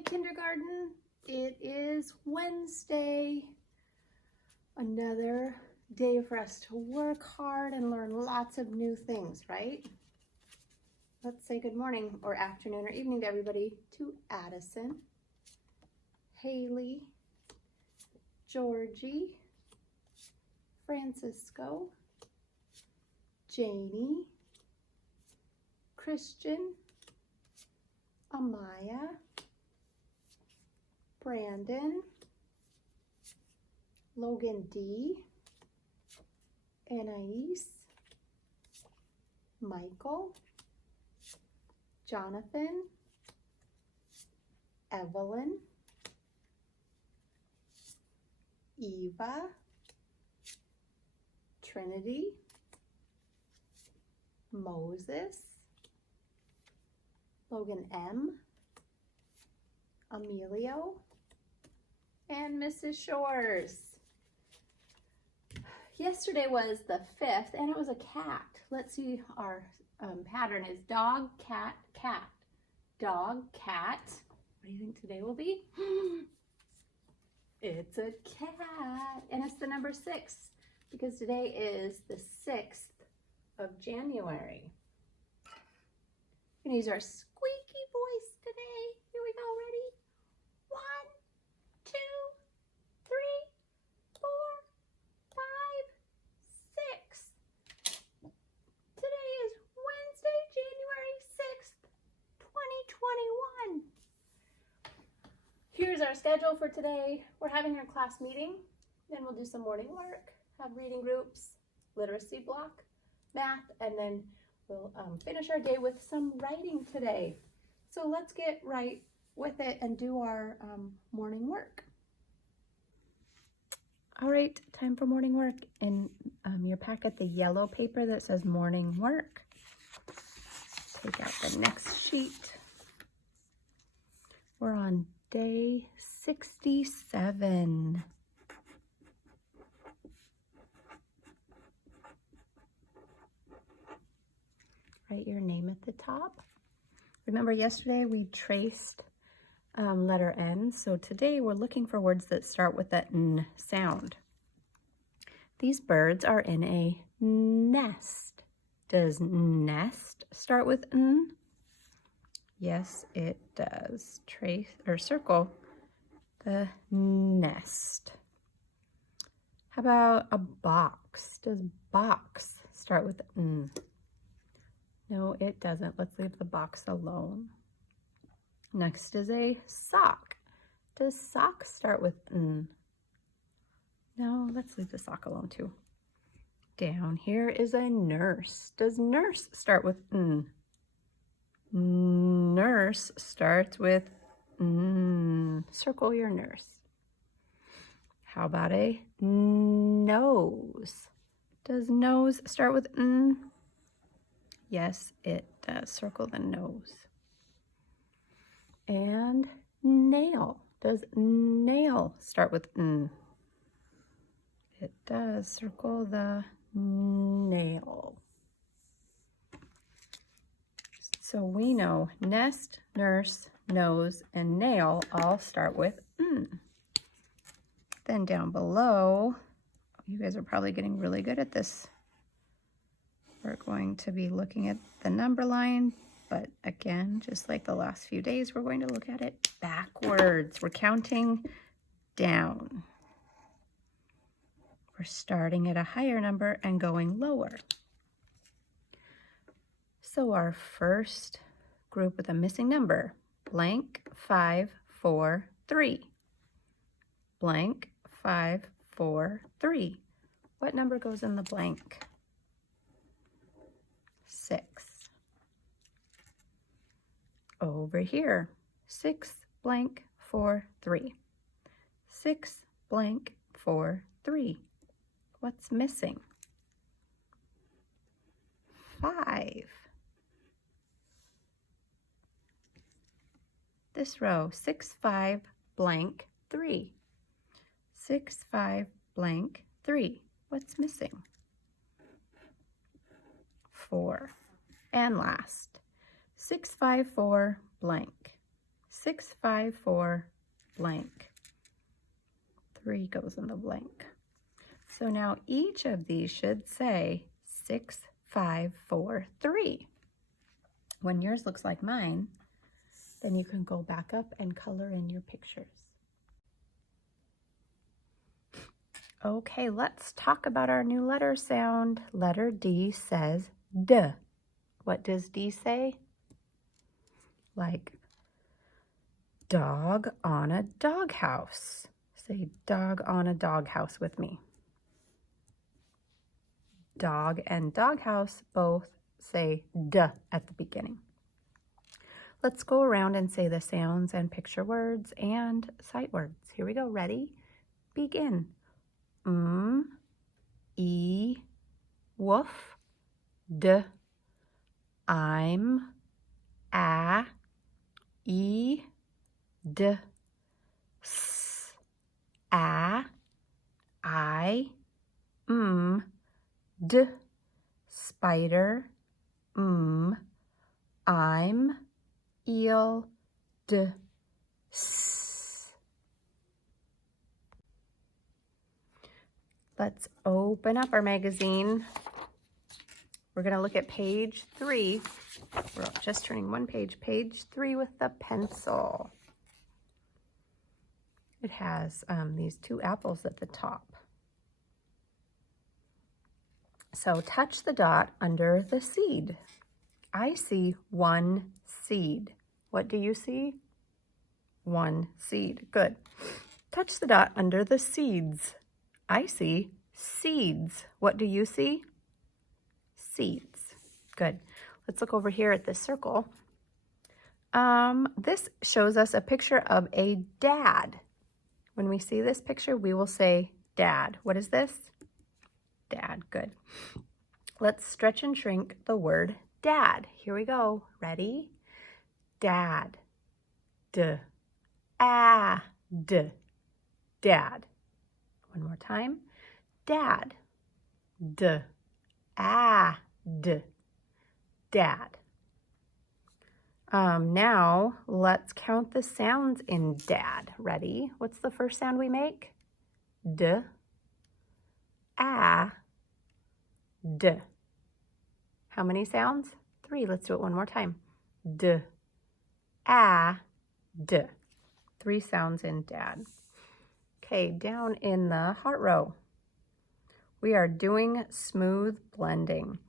Hi, kindergarten. It is Wednesday. Another day for us to work hard and learn lots of new things, right? Let's say good morning or afternoon or evening to everybody. To Addison, Haley, Georgie, Francisco, Janie, Christian, Amaya, Brandon, Logan D, Anais, Michael, Jonathan, Evelyn, Eva, Trinity, Moses, Logan M, Emilio, and Mrs. Shores. Yesterday was the 5th, and it was a cat. Let's see, our pattern is dog, cat, cat. Dog, cat. What do you think today will be? It's a cat, and it's the number 6, because today is the 6th of January. We're gonna use our squeaky voice today. Here we go, ready? 1, 2, 3, 4, 5, 6. Today is Wednesday, January 6th, 2021. Here's our schedule for today. We're having our class meeting, then we'll do some morning work, have reading groups, literacy block, math, and then we'll finish our day with some writing today. So let's get right with it and do our morning work. All right, time for morning work. In your packet, the yellow paper that says morning work. Take out the next sheet. We're on day 67. Write your name at the top. Remember yesterday we traced letter N, so today we're looking for words that start with the N sound. These birds are in a nest. Does nest start with N? Yes, it does. Trace or circle the nest. How about a box? Does box start with N? No, it doesn't. Let's leave the box alone. Next is a sock. Does sock start with N? No, let's leave the sock alone too. Down here is a nurse. Does nurse start with N? Nurse starts with N. Circle your nurse. How about a nose? Does nose start with N? Yes, it does. Circle the nose. And nail. Does nail start with N? It does. Circle the nail. So we know nest, nurse, nose, and nail all start with N. Then down below, you guys are probably getting really good at this. We're going to be looking at the number line, but again, just like the last few days, we're going to look at it backwards. We're counting down. We're starting at a higher number and going lower. So our first group with a missing number, blank 5 4 3. Blank 5 4 3. What number goes in the blank? 6. Over here, 6 blank 4 3. 6 blank 4 3. What's missing? 5. This row, 6 5 blank 3. 6 5 blank 3. What's missing? 4. And last, 6 5 4 blank. 654 blank. 3 goes in the blank. So now each of these should say 6543. When yours looks like mine, then you can go back up and color in your pictures. Okay, let's talk about our new letter sound. Letter D says D. What does D say? Like dog on a doghouse. Say dog on a doghouse with me. Dog and doghouse both say D at the beginning. Let's go around and say the sounds and picture words and sight words. Here we go. Ready? Begin. E, woof, D, I'm, A, E, D, S, A, I, D, spider, I'm, eel, D, S. Let's open up our magazine. We're going to look at page 3. We're just turning one page. Page 3 with the pencil. It has these 2 apples at the top. So touch the dot under the seed. I see 1 seed. What do you see? 1 seed. Good. Touch the dot under the seeds. I see seeds. What do you see? Seeds. Good. Let's look over here at this circle. This shows us a picture of a dad. When we see this picture, we will say dad. What is this? Dad. Good. Let's stretch and shrink the word dad. Here we go. Ready? Dad. D. A. D. Dad. One more time. Dad. D. A. D. Dad. Now let's count the sounds in dad. Ready? What's the first sound we make? D. A. D. How many sounds? 3. Let's do it one more time. D. A. D. 3 sounds in dad. Okay, down in the heart row, we are doing smooth blending.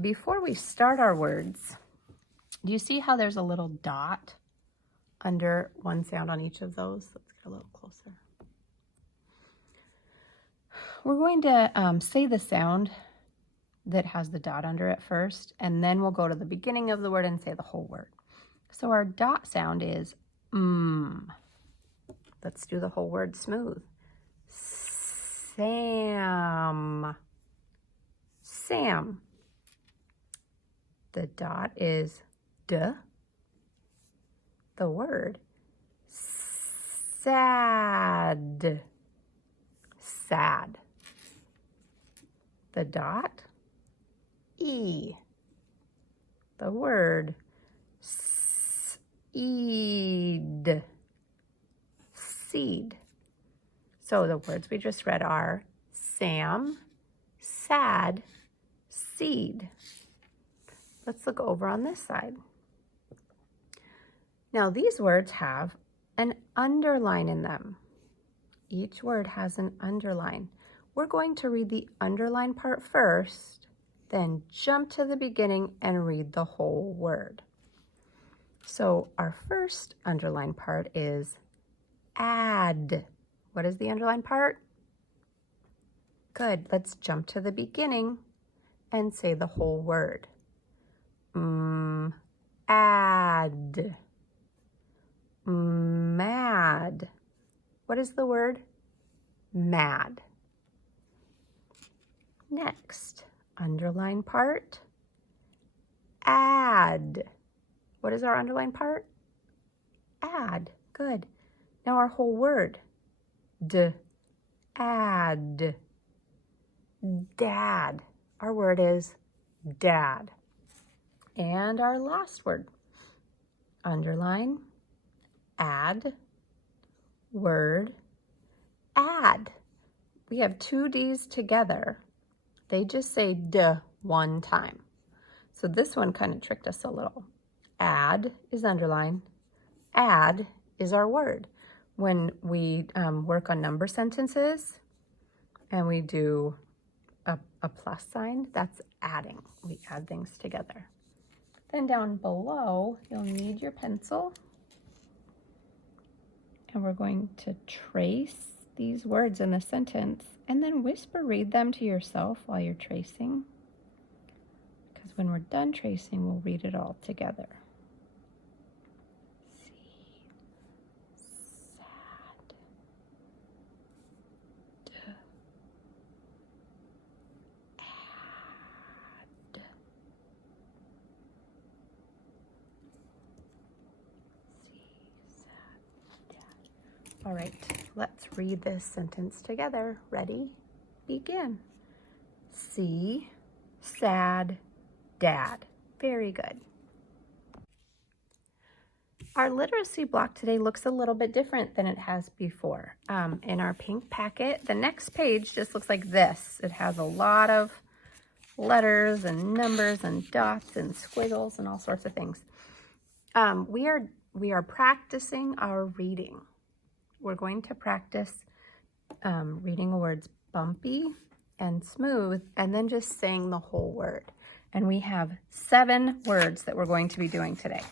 Before we start our words, do you see how there's a little dot under one sound on each of those? Let's get a little closer. We're going to say the sound that has the dot under it first, and then we'll go to the beginning of the word and say the whole word. So our dot sound is Let's do the whole word smooth. Sam. Sam. The dot is D. The word sad. Sad. The dot E. The word seed. Seed. So the words we just read are Sam, sad, seed. Let's look over on this side. Now these words have an underline in them. Each word has an underline. We're going to read the underline part first, then jump to the beginning and read the whole word. So our first underline part is add. What is the underline part? Good. Let's jump to the beginning and say the whole word. Add. Mad. What is the word? Mad. Next, underline part. Add. What is our underline part? Add. Good. Now our whole word. Add. Dad. Our word is dad. And our last word. Underline. add, word, add. We have two D's together. They just say D one time. So this one kind of tricked us a little. Add is underlined. Add is our word. When we work on number sentences and we do a plus sign, that's adding. We add things together. Then down below, you'll need your pencil. And we're going to trace these words in the sentence and then whisper read them to yourself while you're tracing. Because when we're done tracing, we'll read it all together. All right, let's read this sentence together. Ready? Begin. See, sad, dad. Very good. Our literacy block today looks a little bit different than it has before. In our pink packet, the next page just looks like this. It has a lot of letters and numbers and dots and squiggles and all sorts of things. We are practicing our reading. We're going to practice reading words bumpy and smooth and then just saying the whole word. And we have 7 words that we're going to be doing today.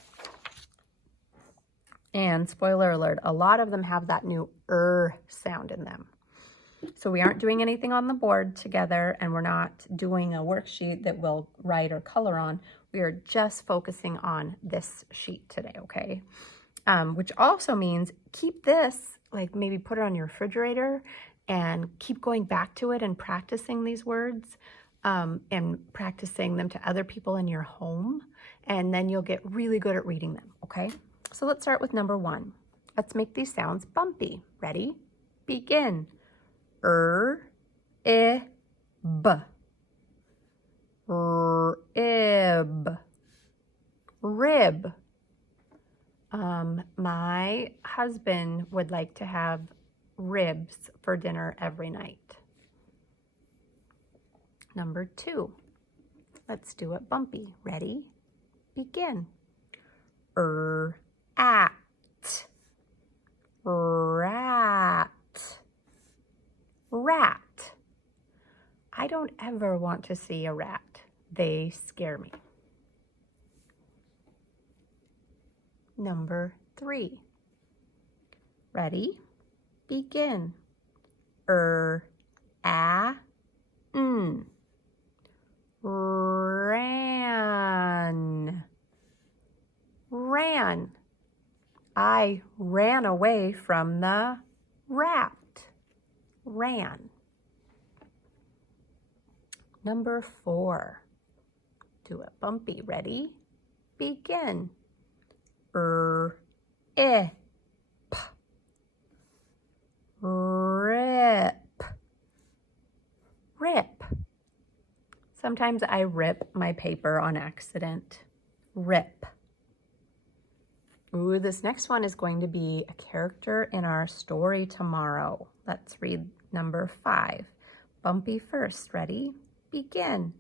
And spoiler alert, a lot of them have that new sound in them. So we aren't doing anything on the board together, and we're not doing a worksheet that we'll write or color on. We are just focusing on this sheet today, okay? Which also means keep this, like maybe put it on your refrigerator and keep going back to it and practicing these words and practicing them to other people in your home. And then you'll get really good at reading them, okay? So let's start with number 1. Let's make these sounds bumpy. Ready? Begin. I, b. Rib. Rib. My husband would like to have ribs for dinner every night. Number 2. Let's do it bumpy. Ready? Begin. At. Rat. Rat. I don't ever want to see a rat. They scare me. Number 3. Ready? Begin. Ran. Ran. I ran away from the rat. Ran. Number 4. Do it bumpy. Ready? Begin. Rip. Rip. Sometimes I rip my paper on accident. Rip. Ooh, this next one is going to be a character in our story tomorrow. Let's read number 5. Bumpy first. Ready? Begin.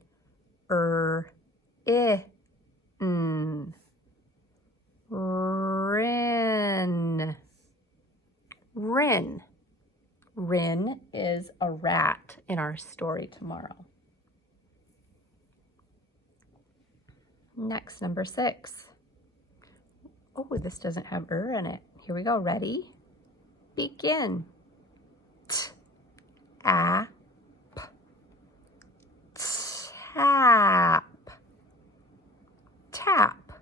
Rin. Rin. Rin is a rat in our story tomorrow. Next, number 6. Oh, this doesn't have in it. Here we go. Ready? Begin. Tap. Tap. Tap.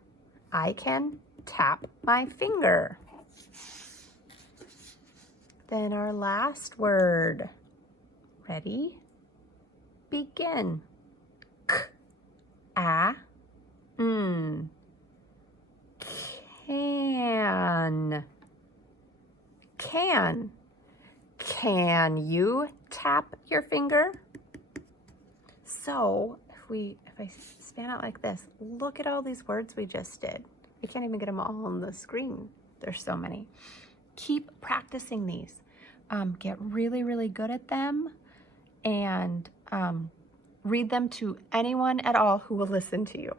I can tap my finger. Then our last word. Ready? Begin. Can. Can. Can you tap your finger? So if I span out like this, look at all these words we just did. We can't even get them all on the screen. There's so many. Keep practicing these. Get really, really good at them, and read them to anyone at all who will listen to you.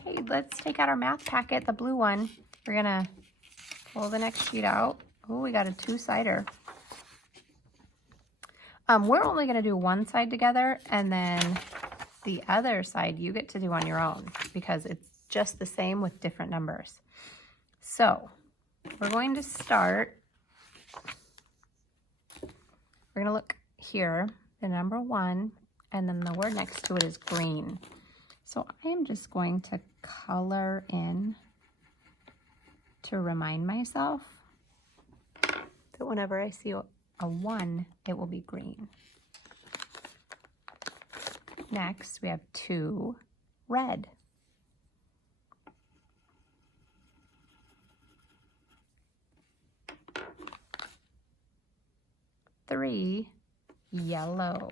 Okay, let's take out our math packet, the blue one. We're gonna pull the next sheet out. Oh, we got a two-sider. We're only gonna do one side together, and then the other side you get to do on your own because it's just the same with different numbers. So we're going to start. We're gonna look here, the number 1, and then the word next to it is green. So I am just going to color in to remind myself that whenever I see a 1, it will be green. Next, we have 2, red. 3, yellow.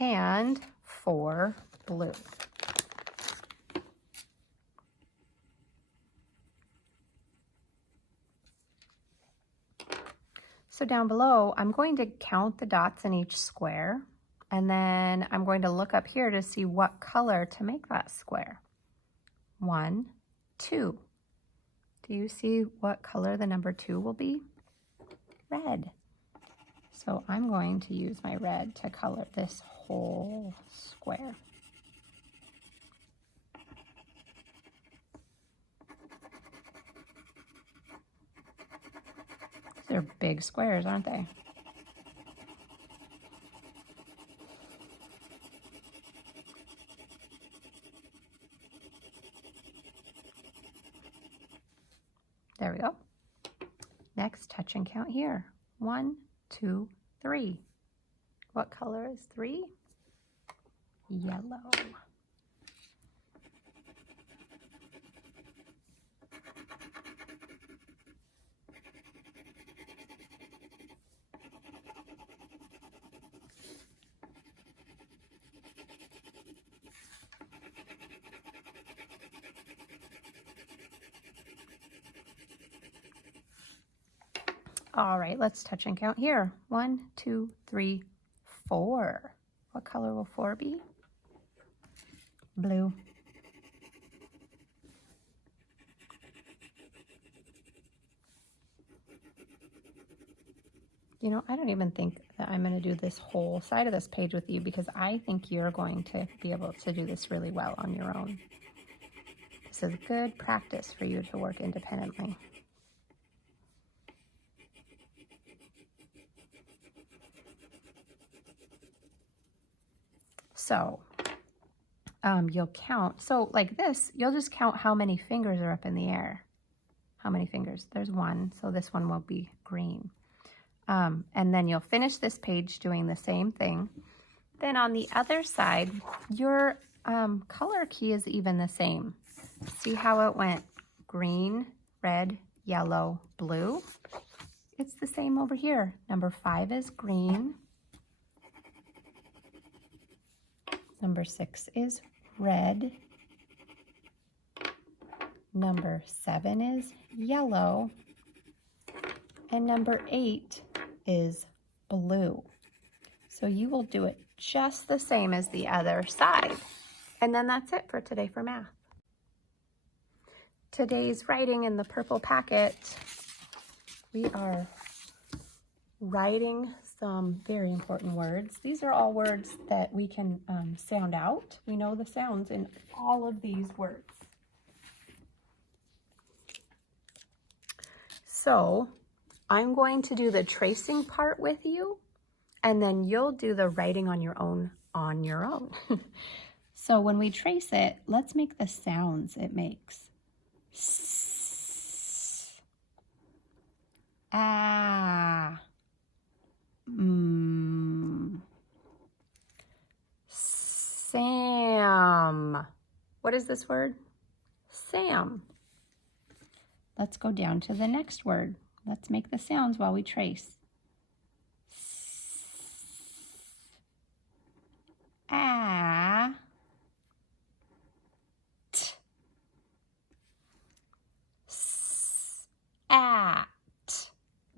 And 4, blue. So down below, I'm going to count the dots in each square, and then I'm going to look up here to see what color to make that square. 1, 2. Do you see what color the number 2 will be? Red. So I'm going to use my red to color this whole square. They're big squares, aren't they? There we go. Next, touch and count here. 1, 2, 3. What color is 3? Yellow. All right, let's touch and count here. 1, 2, 3, 4. What color will 4 be? Blue. You know, I don't even think that I'm going to do this whole side of this page with you because I think you're going to be able to do this really well on your own. This is good practice for you to work independently. So you'll count. So like this, you'll just count how many fingers are up in the air. How many fingers? There's 1, so this one will be green. And then you'll finish this page doing the same thing. Then on the other side, your color key is even the same. See how it went green, red, yellow, blue? It's the same over here. Number 5 is green. Number 6 is red. Number 7 is yellow. And number 8 is blue. So you will do it just the same as the other side. And then that's it for today for math. Today's writing in the purple packet, we are writing some very important words. These are all words that we can sound out. We know the sounds in all of these words. So I'm going to do the tracing part with you, and then you'll do the writing on your own So when we trace it, let's make the sounds it makes. S, ah, Sam. What is this word? Sam. Let's go down to the next word. Let's make the sounds while we trace.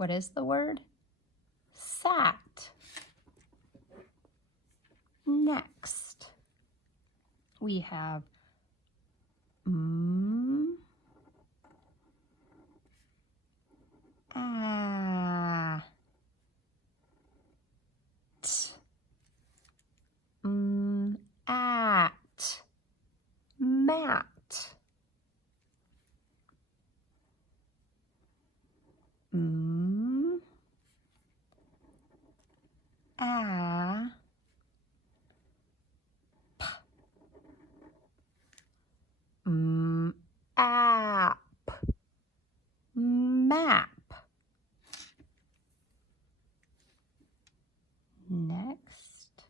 What is the word? Sat. Next, we have at, mat, app, map. Next,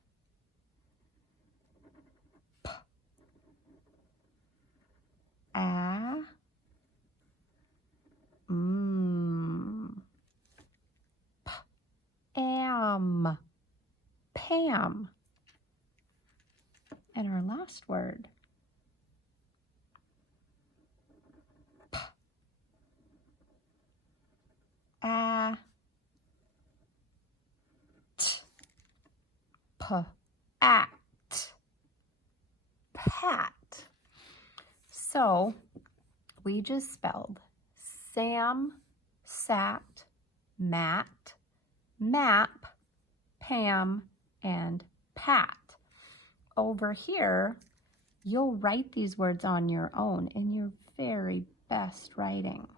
am, Pam. And our last word, at, pat. So we just spelled Sam, sat, mat, map, Pam, and Pat. Over here, you'll write these words on your own in your very best writing.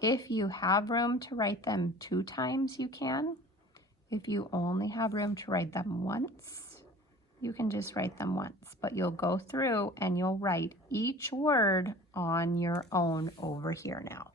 If you have room to write them 2 times, you can. If you only have room to write them once, you can just write them once. But you'll go through and you'll write each word on your own over here now.